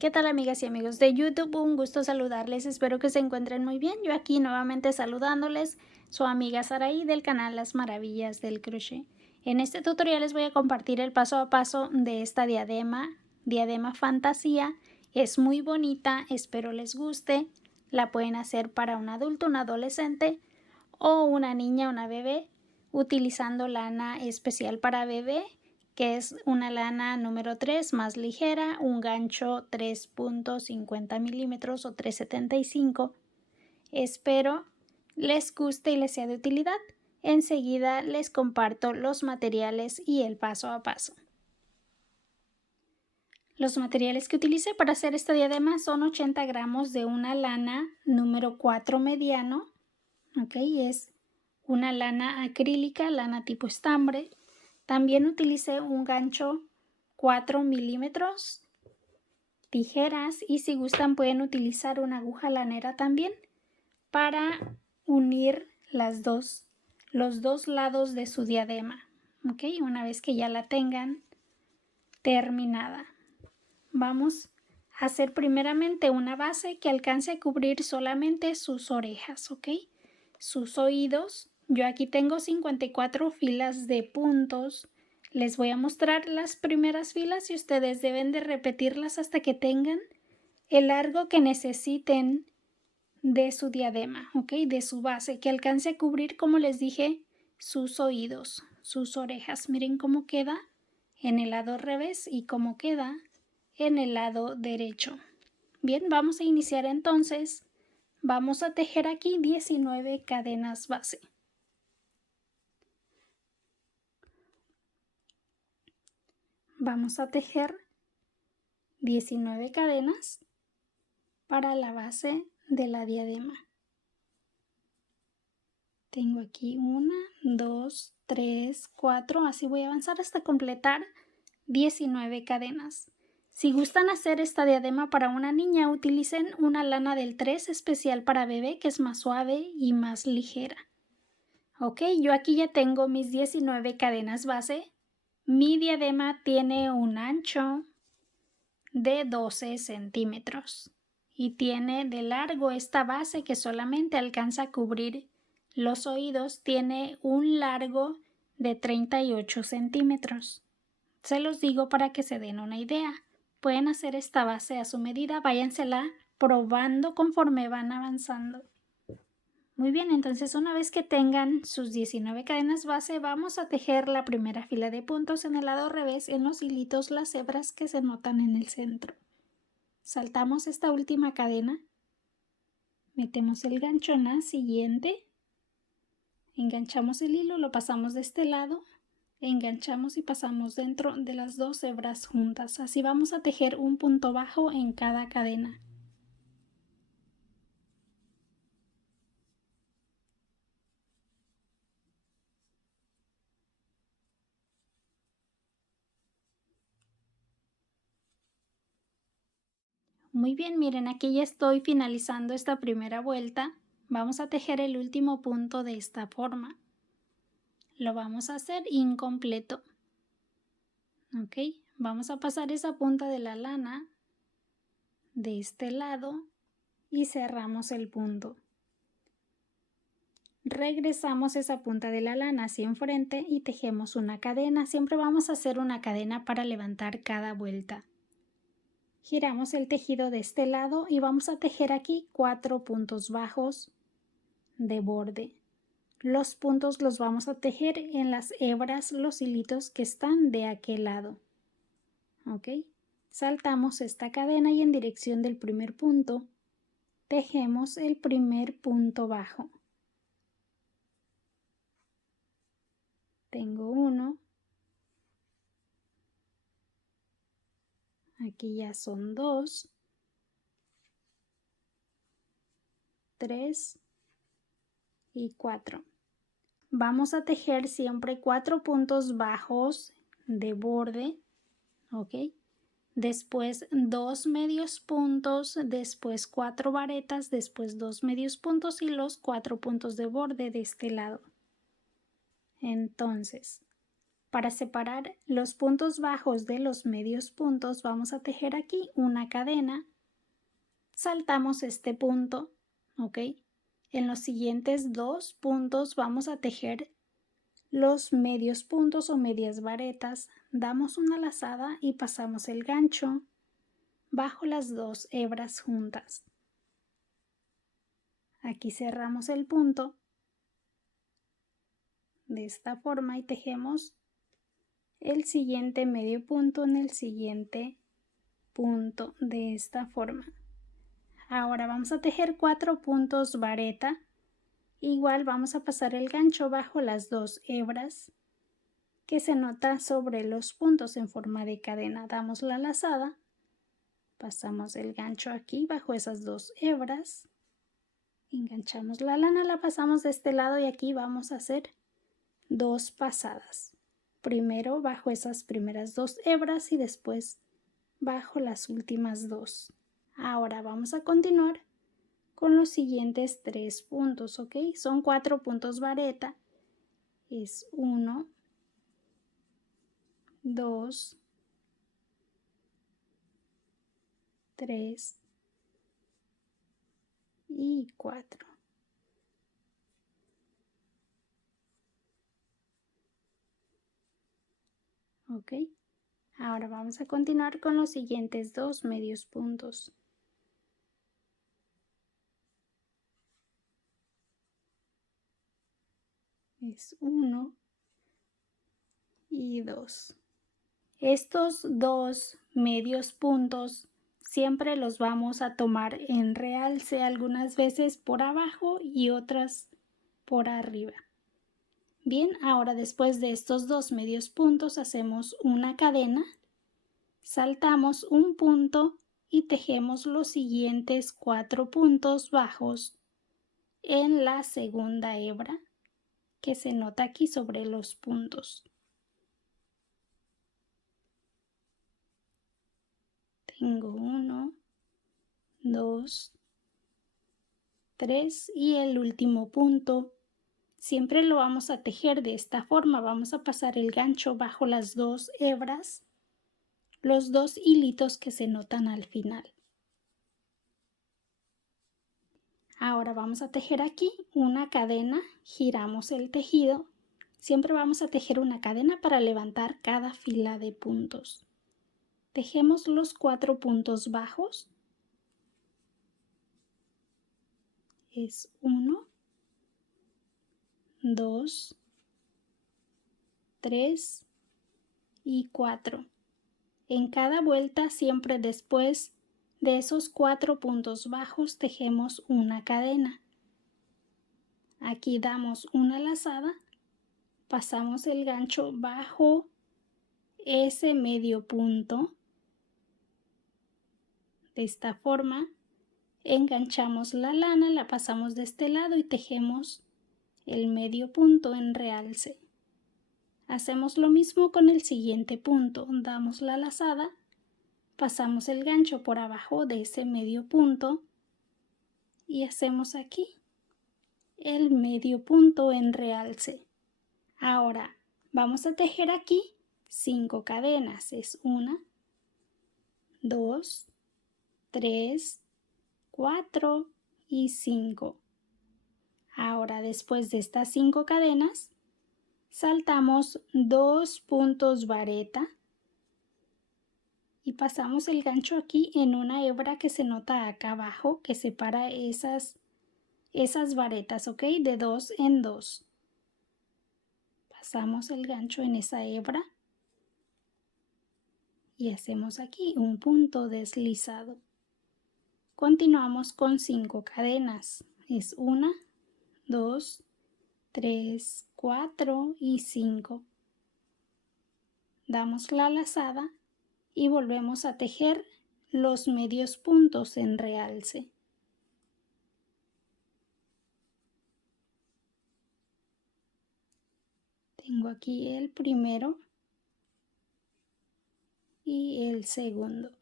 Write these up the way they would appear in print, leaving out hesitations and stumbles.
¿Qué tal, amigas y amigos de YouTube? Un gusto saludarles, espero que se encuentren muy bien. Yo aquí nuevamente saludándoles, su amiga Saraí del canal Las Maravillas del Crochet. En este tutorial les voy a compartir el paso a paso de esta diadema fantasía. Es muy bonita, espero les guste. La pueden hacer para un adulto, un adolescente o una niña, una bebé, utilizando lana especial para bebé, que es una lana número 3 más ligera, un gancho 3.50 milímetros o 3.75. Espero les guste y les sea de utilidad. Enseguida les comparto los materiales y el paso a paso. Los materiales que utilicé para hacer esta diadema son 80 gramos de una lana número 4 mediano. Ok, es una lana acrílica, lana tipo estambre. También utilicé un gancho 4 milímetros, tijeras y si gustan pueden utilizar una aguja lanera también para unir los dos lados de su diadema. Ok, una vez que ya la tengan terminada, vamos a hacer primeramente una base que alcance a cubrir solamente sus orejas, ok, sus oídos. Yo aquí tengo 54 filas de puntos. Les voy a mostrar las primeras filas y ustedes deben de repetirlas hasta que tengan el largo que necesiten de su diadema, ¿ok? De su base, que alcance a cubrir, como les dije, sus oídos, sus orejas. Miren cómo queda en el lado revés y cómo queda en el lado derecho. Bien, vamos a iniciar entonces. Vamos a tejer aquí 19 cadenas base. Vamos a tejer 19 cadenas para la base de la diadema. Tengo aquí 1, 2, 3, 4, así voy a avanzar hasta completar 19 cadenas. Si gustan hacer esta diadema para una niña, utilicen una lana del 3 especial para bebé, que es más suave y más ligera. Ok, yo aquí ya tengo mis 19 cadenas base. Mi diadema tiene un ancho de 12 centímetros y tiene de largo esta base que solamente alcanza a cubrir los oídos, tiene un largo de 38 centímetros. Se los digo para que se den una idea. Pueden hacer esta base a su medida, váyansela probando conforme van avanzando. Muy bien, entonces una vez que tengan sus 19 cadenas base, vamos a tejer la primera fila de puntos en el lado revés en los hilitos, las hebras que se notan en el centro. Saltamos esta última cadena, metemos el gancho en la siguiente, enganchamos el hilo, lo pasamos de este lado, enganchamos y pasamos dentro de las dos hebras juntas. Así vamos a tejer un punto bajo en cada cadena. Muy bien, miren, aquí ya estoy finalizando esta primera vuelta. Vamos a tejer el último punto de esta forma. Lo vamos a hacer incompleto. Ok, vamos a pasar esa punta de la lana de este lado y cerramos el punto. Regresamos esa punta de la lana hacia enfrente y tejemos una cadena. Siempre vamos a hacer una cadena para levantar cada vuelta. Giramos el tejido de este lado y vamos a tejer aquí 4 puntos bajos de borde. Los puntos los vamos a tejer en las hebras, los hilitos que están de aquel lado. Ok, saltamos esta cadena y en dirección del primer punto tejemos el primer punto bajo. Tengo uno, aquí ya son 2, 3 y 4. Vamos a tejer siempre 4 puntos bajos de borde, ok, después 2 medios puntos, después 4 varetas, después 2 medios puntos y los 4 puntos de borde de este lado. Entonces Para separar los puntos bajos de los medios puntos vamos a tejer aquí una cadena. Saltamos este punto, ¿ok? En los siguientes 2 puntos vamos a tejer los medios puntos o medias varetas. Damos una lazada y pasamos el gancho bajo las 2 hebras juntas. Aquí cerramos el punto de esta forma y tejemos el siguiente medio punto en el siguiente punto de esta forma. Ahora vamos a tejer 4 puntos vareta. Igual vamos a pasar el gancho bajo las 2 hebras que se nota sobre los puntos en forma de cadena. Damos la lazada, pasamos el gancho aquí bajo esas 2 hebras, enganchamos la lana, la pasamos de este lado y aquí vamos a hacer 2 pasadas. Primero bajo esas primeras 2 hebras y después bajo las últimas 2. Ahora vamos a continuar con los siguientes 3 puntos, ¿ok? Son 4 puntos vareta. Es 1, 2, 3 y 4. ¿Ok? Ahora vamos a continuar con los siguientes 2 medios puntos. Es 1 y 2. Estos 2 medios puntos siempre los vamos a tomar en realce, algunas veces por abajo y otras por arriba. Bien, ahora después de estos 2 medios puntos hacemos una cadena, saltamos un punto y tejemos los siguientes 4 puntos bajos en la segunda hebra que se nota aquí sobre los puntos. Tengo 1, 2, 3 y el último punto. Siempre lo vamos a tejer de esta forma. Vamos a pasar el gancho bajo las 2 hebras, los 2 hilitos que se notan al final. Ahora vamos a tejer aquí una cadena, giramos el tejido. Siempre vamos a tejer una cadena para levantar cada fila de puntos. Tejemos los 4 puntos bajos. Es 1, 2, 3 y 4. En cada vuelta, siempre después de esos 4 puntos bajos, tejemos una cadena. Aquí damos una lazada, pasamos el gancho bajo ese medio punto. De esta forma, enganchamos la lana, la pasamos de este lado y tejemos el medio punto en realce. Hacemos lo mismo con el siguiente punto. Damos la lazada, pasamos el gancho por abajo de ese medio punto y hacemos aquí el medio punto en realce. Ahora vamos a tejer aquí 5 cadenas. Es 1, 2, 3, 4 y 5. Ahora después de estas 5 cadenas saltamos 2 puntos vareta y pasamos el gancho aquí en una hebra que se nota acá abajo que separa esas varetas, ¿ok? De 2 en 2. Pasamos el gancho en esa hebra y hacemos aquí un punto deslizado. Continuamos con 5 cadenas. Es 1, 2, 3, 4 y 5. Damos la lazada y volvemos a tejer los medios puntos en realce. Tengo aquí el primero y el segundo.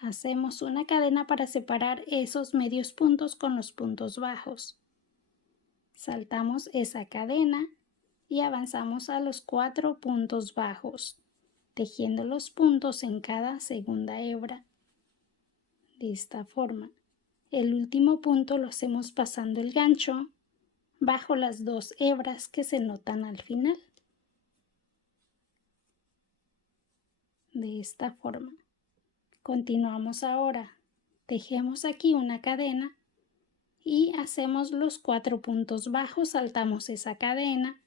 Hacemos una cadena para separar esos medios puntos con los puntos bajos. Saltamos esa cadena y avanzamos a los 4 puntos bajos, tejiendo los puntos en cada segunda hebra. De esta forma. El último punto lo hacemos pasando el gancho bajo las 2 hebras que se notan al final. De esta forma. Continuamos ahora. Tejemos aquí una cadena y hacemos los 4 puntos bajos, saltamos esa cadena.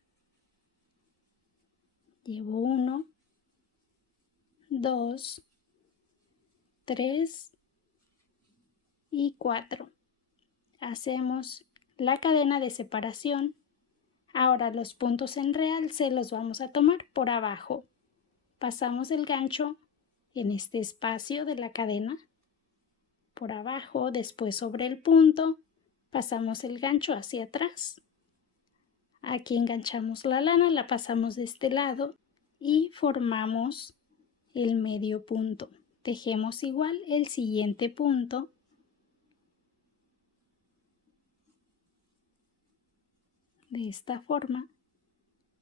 Llevo 1, 2, 3 y 4. Hacemos la cadena de separación. Ahora los puntos en realce los vamos a tomar por abajo. Pasamos el gancho en este espacio de la cadena por abajo, después sobre el punto, pasamos el gancho hacia atrás. Aquí enganchamos la lana, la pasamos de este lado y formamos el medio punto. Tejemos igual el siguiente punto. De esta forma.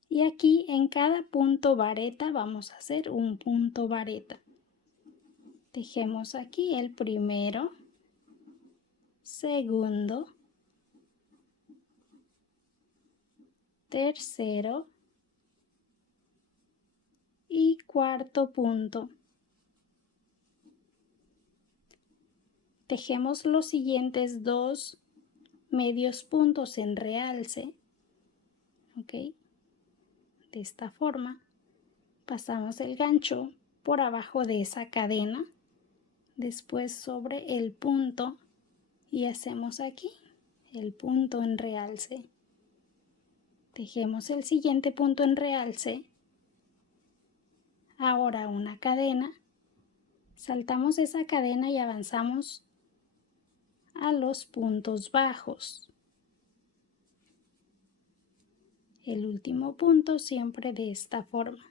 Y aquí en cada punto vareta vamos a hacer un punto vareta. Tejemos aquí el primero, segundo, tercero y cuarto punto. Tejemos los siguientes 2 medios puntos en realce. ¿Ok? De esta forma. Pasamos el gancho por abajo de esa cadena, después sobre el punto y hacemos aquí el punto en realce. Tejemos el siguiente punto en realce. Ahora una cadena. Saltamos esa cadena y avanzamos a los puntos bajos. El último punto siempre de esta forma.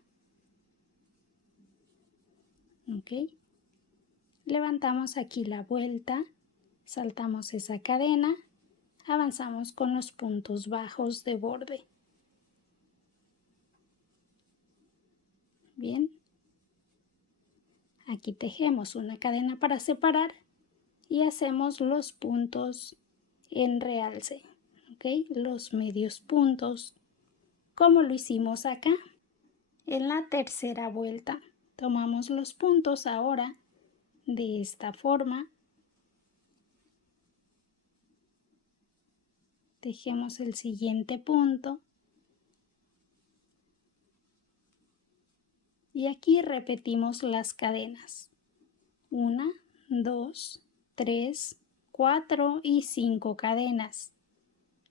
¿Ok? Levantamos aquí la vuelta, saltamos esa cadena, avanzamos con los puntos bajos de borde. Bien. Aquí tejemos una cadena para separar y hacemos los puntos en realce. ¿Ok? Los medios puntos, como lo hicimos acá. En la tercera vuelta, tomamos los puntos ahora de esta forma. Tejemos el siguiente punto. Y aquí repetimos las cadenas. 1, 2, 3, 4 y 5 cadenas.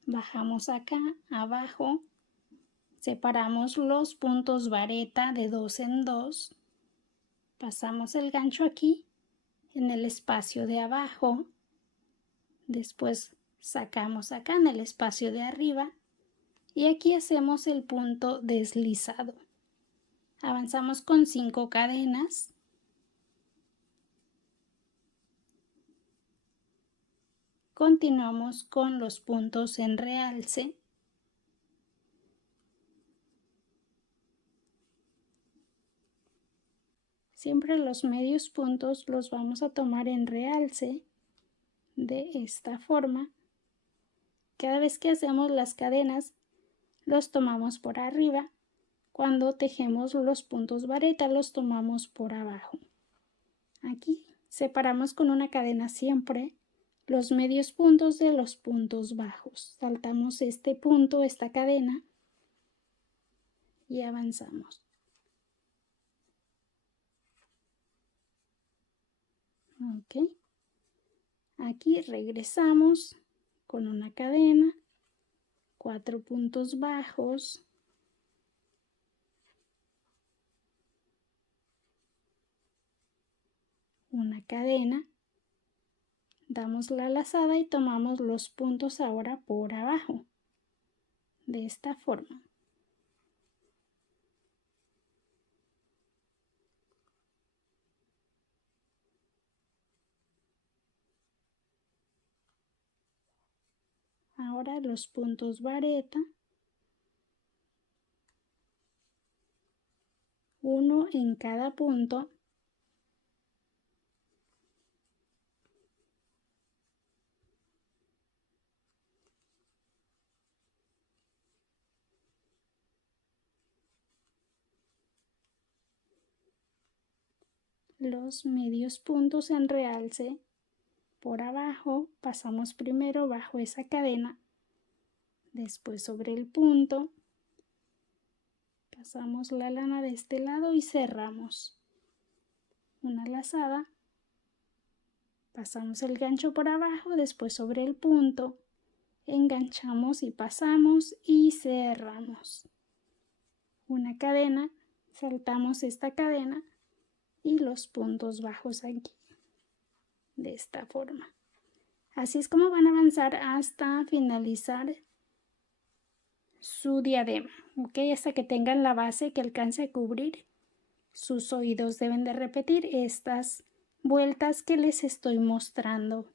Bajamos acá abajo. Separamos los puntos vareta de 2 en 2. Pasamos el gancho aquí en el espacio de abajo. Después sacamos acá en el espacio de arriba. Y aquí hacemos el punto deslizado. Avanzamos con 5 cadenas. Continuamos con los puntos en realce. Siempre los medios puntos los vamos a tomar en realce de esta forma. Cada vez que hacemos las cadenas, los tomamos por arriba. Cuando tejemos los puntos vareta, los tomamos por abajo. Aquí separamos con una cadena siempre los medios puntos de los puntos bajos. Saltamos este punto, esta cadena, y avanzamos. Ok. Aquí regresamos con una cadena, 4 puntos bajos, una cadena, damos la lazada y tomamos los puntos ahora por abajo, de esta forma. Ahora los puntos vareta, uno en cada punto. Los medios puntos en realce por abajo, pasamos primero bajo esa cadena, después sobre el punto, pasamos la lana de este lado y cerramos una lazada, pasamos el gancho por abajo, después sobre el punto, enganchamos y pasamos y cerramos una cadena, saltamos esta cadena y los puntos bajos aquí, de esta forma. Así es como van a avanzar hasta finalizar su diadema, ¿ok? Hasta que tengan la base que alcance a cubrir sus oídos. Deben de repetir estas vueltas que les estoy mostrando.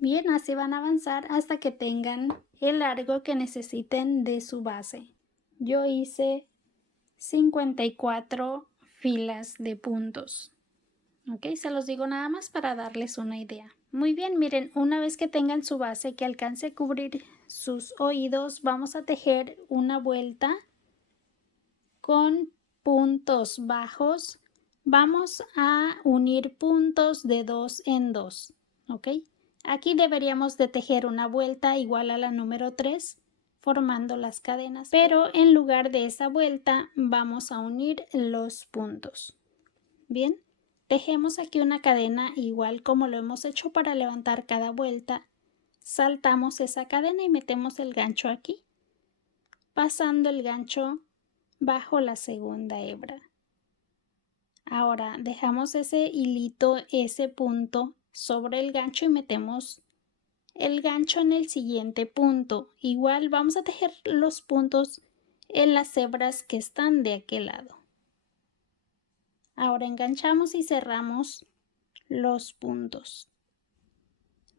Bien, así van a avanzar hasta que tengan el largo que necesiten de su base. Yo hice 54 filas de puntos. Ok, se los digo nada más para darles una idea. Muy bien, miren, una vez que tengan su base que alcance a cubrir sus oídos, vamos a tejer una vuelta con puntos bajos. Vamos a unir puntos de 2 en 2. Ok, aquí deberíamos de tejer una vuelta igual a la número 3 formando las cadenas, pero en lugar de esa vuelta vamos a unir los puntos. Bien, tejemos aquí una cadena igual como lo hemos hecho para levantar cada vuelta. Saltamos esa cadena y metemos el gancho aquí, pasando el gancho bajo la segunda hebra. Ahora dejamos ese hilito, ese punto sobre el gancho y metemos el gancho en el siguiente punto. Igual vamos a tejer los puntos en las hebras que están de aquel lado. Ahora enganchamos y cerramos los puntos.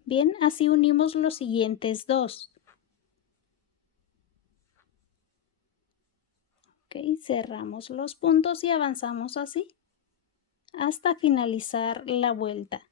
Bien, así unimos los siguientes dos. Ok, cerramos los puntos y avanzamos así hasta finalizar la vuelta.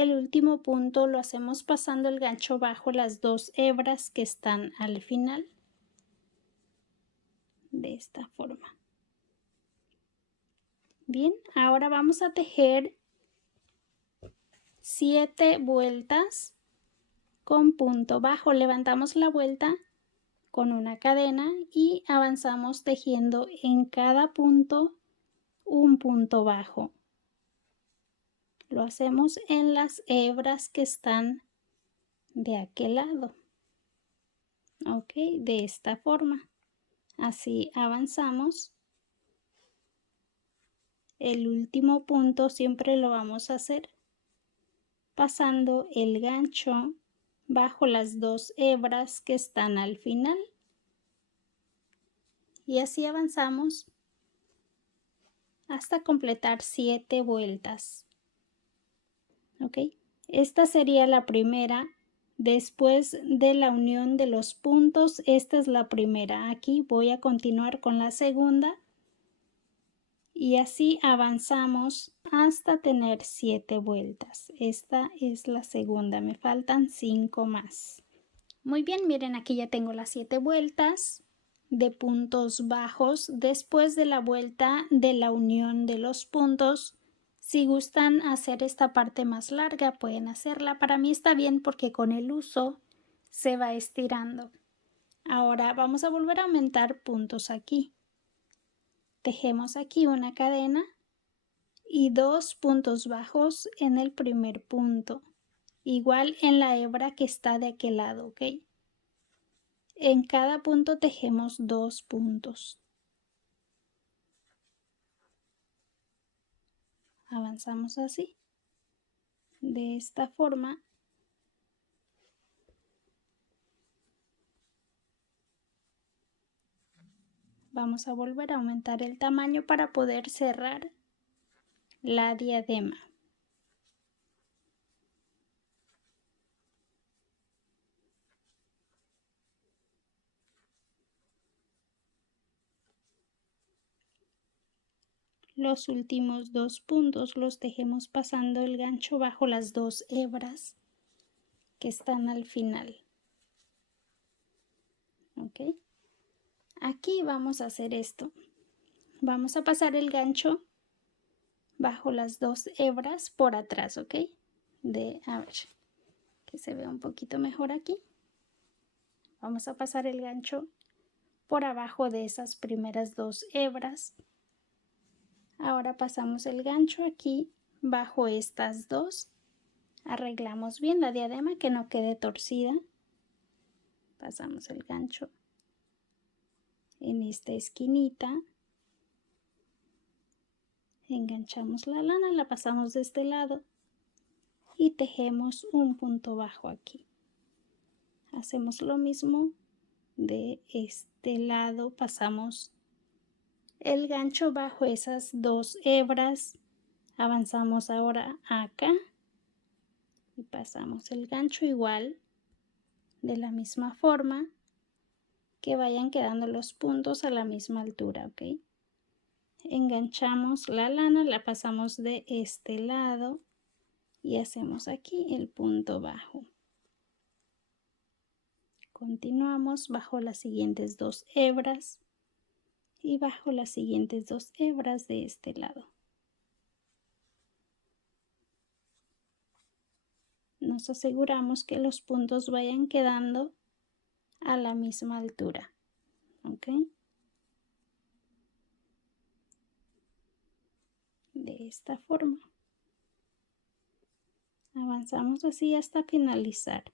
El último punto lo hacemos pasando el gancho bajo las 2 hebras que están al final. De esta forma. Bien, ahora vamos a tejer 7 vueltas con punto bajo. Levantamos la vuelta con una cadena y avanzamos tejiendo en cada punto un punto bajo. Lo hacemos en las hebras que están de aquel lado. Ok, de esta forma. Así avanzamos. El último punto siempre lo vamos a hacer pasando el gancho bajo las 2 hebras que están al final. Y así avanzamos hasta completar 7 vueltas. Ok, esta sería la primera. Después de la unión de los puntos, esta es la primera. Aquí voy a continuar con la segunda. Y así avanzamos hasta tener 7 vueltas. Esta es la segunda, me faltan 5 más. Muy bien, miren, aquí ya tengo las 7 vueltas de puntos bajos. Después de la vuelta de la unión de los puntos, si gustan hacer esta parte más larga, pueden hacerla. Para mí está bien porque con el uso se va estirando. Ahora vamos a volver a aumentar puntos aquí. Tejemos aquí una cadena y 2 puntos bajos en el primer punto, igual en la hebra que está de aquel lado, ¿ok? En cada punto tejemos 2 puntos. Avanzamos así, de esta forma. Vamos a volver a aumentar el tamaño para poder cerrar la diadema. Los últimos 2 puntos los tejemos pasando el gancho bajo las 2 hebras que están al final. ¿Ok? Aquí vamos a hacer esto. Vamos a pasar el gancho bajo las 2 hebras por atrás, ¿ok? A ver, que se vea un poquito mejor aquí. Vamos a pasar el gancho por abajo de esas primeras 2 hebras. Ahora pasamos el gancho aquí bajo estas 2. Arreglamos bien la diadema que no quede torcida. Pasamos el gancho en esta esquinita. Enganchamos la lana, la pasamos de este lado y tejemos un punto bajo aquí. Hacemos lo mismo de este lado, pasamos el gancho bajo esas 2 hebras, avanzamos ahora acá y pasamos el gancho igual de la misma forma, que vayan quedando los puntos a la misma altura, ¿ok? Enganchamos la lana, la pasamos de este lado y hacemos aquí el punto bajo. Continuamos bajo las siguientes 2 hebras y bajo las siguientes 2 hebras de este lado. Nos aseguramos que los puntos vayan quedando a la misma altura, ¿ok? De esta forma. Avanzamos así hasta finalizar.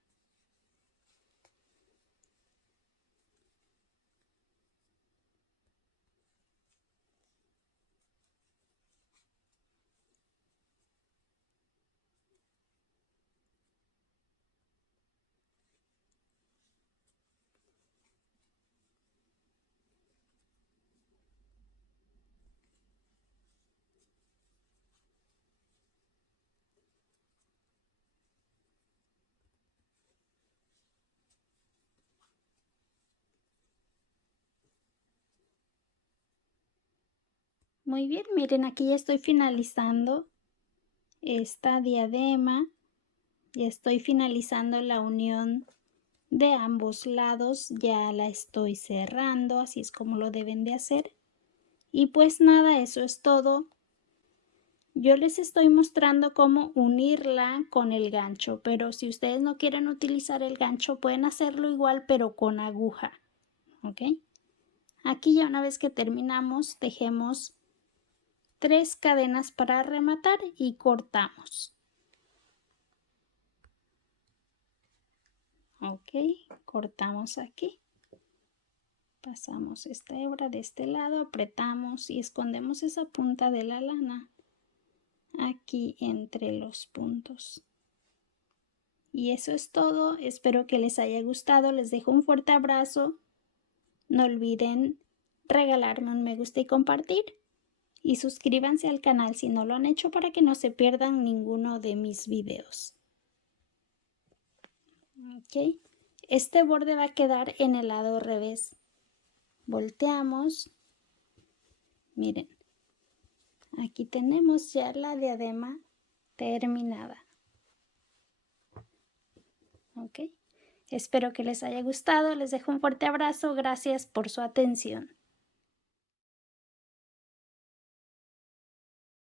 Muy bien, miren, aquí ya estoy finalizando esta diadema. Ya estoy finalizando la unión de ambos lados, ya la estoy cerrando, así es como lo deben de hacer. Y pues nada, eso es todo. Yo les estoy mostrando cómo unirla con el gancho, pero si ustedes no quieren utilizar el gancho, pueden hacerlo igual, pero con aguja. ¿Ok? Aquí ya una vez que terminamos, tejemos 3 cadenas para rematar y cortamos. Ok, cortamos aquí. Pasamos esta hebra de este lado, apretamos y escondemos esa punta de la lana aquí entre los puntos. Y eso es todo, espero que les haya gustado, les dejo un fuerte abrazo, no olviden regalarme un me gusta y compartir, y suscríbanse al canal si no lo han hecho para que no se pierdan ninguno de mis videos. Ok, este borde va a quedar en el lado revés, volteamos, miren, aquí tenemos ya la diadema terminada. Ok, espero que les haya gustado, les dejo un fuerte abrazo, gracias por su atención.